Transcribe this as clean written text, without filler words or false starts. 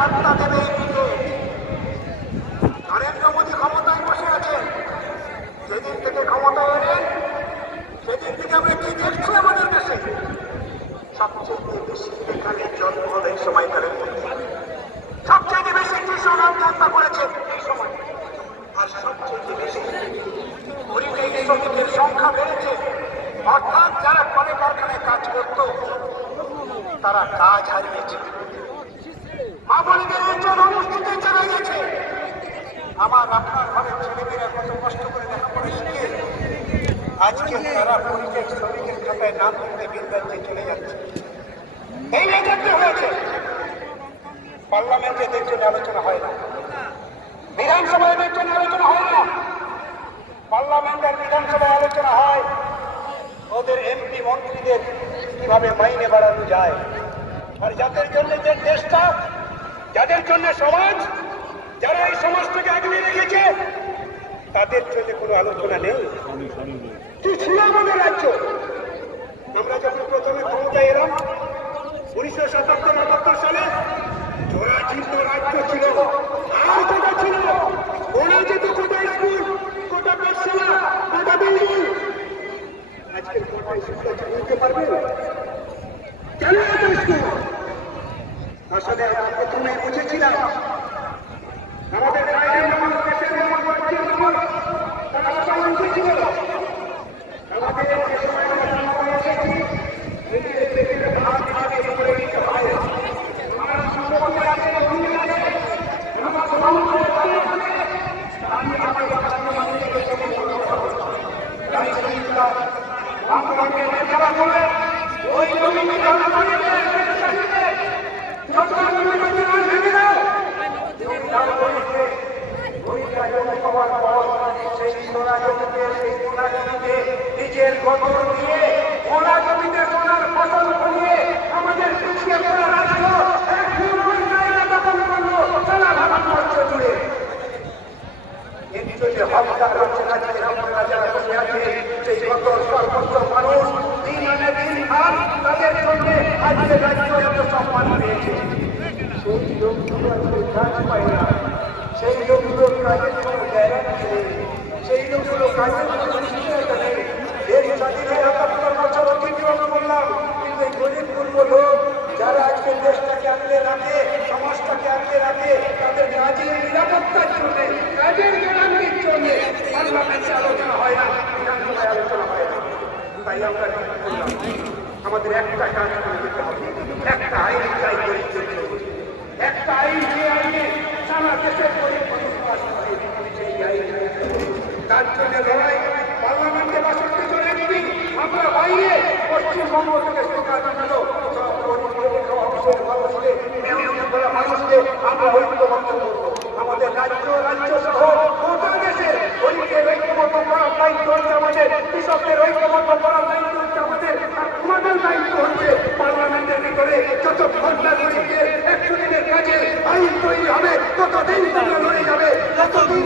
বার্তা দেবে এই দিকে। নরেন্দ্র মোদী ক্ষমতায় বসে আছে, যেদিন থেকে ক্ষমতায় এলেন সেদিন থেকে আমরা কি দেখছি আমাদের দেশে? সবচেয়ে বেশি এখানে জন্ম হলো এই সময়কালের মধ্যে, সবচেয়ে বেশি কৃষক আত্মহত্যা করেছে এই সময়, আর সবচেয়ে বেশি পরিযায়ী শ্রমিকের সংখ্যা বেড়েছে। অর্থাৎ যারা কলে কারখানায় কাজ করত তারা কাজ হারিয়েছে, মা বোনেদের উজ্জ্বল অনুষ্ঠিতে চলে গেছে। আমার আপনার ঘরের ছেলেমেয়েরা কত কষ্ট করে লেখাপড়া শিখে আজকে তারা পরিযায়ী শ্রমিকের খাতায় নাম লিখতে বিদ্যালয়ে চলে যাচ্ছে। এই রেজাল্টে হয়েছে। পার্লামেন্টে এদের জন্য আলোচনা হয় না, বিধানসভায় এদের জন্য আলোচনা হয় না। পার্লামেন্ট আর বিধানসভায় আলোচনা হয় ওদের এমপি মন্ত্রীদের কিভাবে মাইনে বাড়ানো যায়। আর যাদের জন্য যে দেশটা, যাদের জন্য সমাজ, যারা এই সমাজটাকে আগলে রেখেছে, তাদের জন্য কোনো আলোচনা নেই। কি ছিল আমাদের রাজ্য? আমরা যখন প্রথমে ক্ষমতায় এলাম 1977-78 সালে, জরাজীর্ণ রাজ্য ছিল, আর কোটা ছিল ওরা যেত কোটায় রাখুন, কোটা পাচ্ছে না, কোটা বিল্ডিং। আজকে কোটায় সুবিধা চালাতে পারবে কেন? আসলে আমরা প্রথমে বুঝেছিলাম আমাদের রাজ্যের মানুষ, দেশের মানুষ, তারা সবাই বুঝেছিল আমাদের যে সময় আমরা এসেছি ভাগ ভাগে করে নিতে হয়। আমার সম্পর্কে আছে, আমার সমাজের আমি আমাকে আমাকে নেতারা বলে ওই জমি নিজের গঠন দিয়ে ওনা জমিতে সোনার ফসল ফলিয়ে আমাদের পিছিয়ে পড়া রাজ্য দখল করলো সারা ভারতবর্ষ জুড়ে। যে হকদার হচ্ছে আজকে আমরা যারা বসে আছে, সেই কত সর্বোচ্চ মানুষ দিন আনে দিন খান, তাদের জন্য আজকে রাজ্য এত সম্মান পেয়েছে। সেই লোকগুলো আজকে কাজ পায় না, সেই লোকগুলোর কাজের কোনো গ্যারান্টি নেই, সেই লোকগুলো কাজের কোনো নিশ্চয়তা নেই। দেশ স্বাধীন হয়ে ৭৮ বছর অতিক্রম করলাম, কিন্তু এই গরিব পূর্ব লোক যারা আজকে দেশটাকে আগলে রাখে, সমাজটাকে আগলে রাখে, তাদের কাজের নিরাপত্তার জন্য, কাজের গ্যারান্টির জন্য পার্লামেন্টে আলোচনা হয় না, বিধানসভায় আলোচনা হয় না। তাই আমরা কি করলাম? আমাদের একটা কাজ করে দিতে হবে, একটা আইন চাই গরিবদের জন্য, একটা আইন, যে আইনে সারা দেশের গরিব মানুষ বাস করে, সেই আইন। তার জন্য লড়াই পার্লামেন্টে ৬২ জনের দিবি, আমরা বাইরে পশ্চিমবঙ্গ থেকে সরকার জানালো মানুষকে আমরা ঐক্যবদ্ধ করবো। আমাদের রাজ্য সহ গোটা দেশের গরিবের ঐক্যবদ্ধ করার দায়িত্ব হচ্ছে আমাদের, কৃষকদের ঐক্যবদ্ধ করার দায়িত্ব হচ্ছে আমাদের। আর তোমাদের দায়িত্ব হচ্ছে পার্লামেন্টের ভিতরে যতক্ষণ না গরিবদের ১০০ দিনের কাজে আইন তৈরি হবে ততদিন তোমরা লড়ে যাবে, যতদিন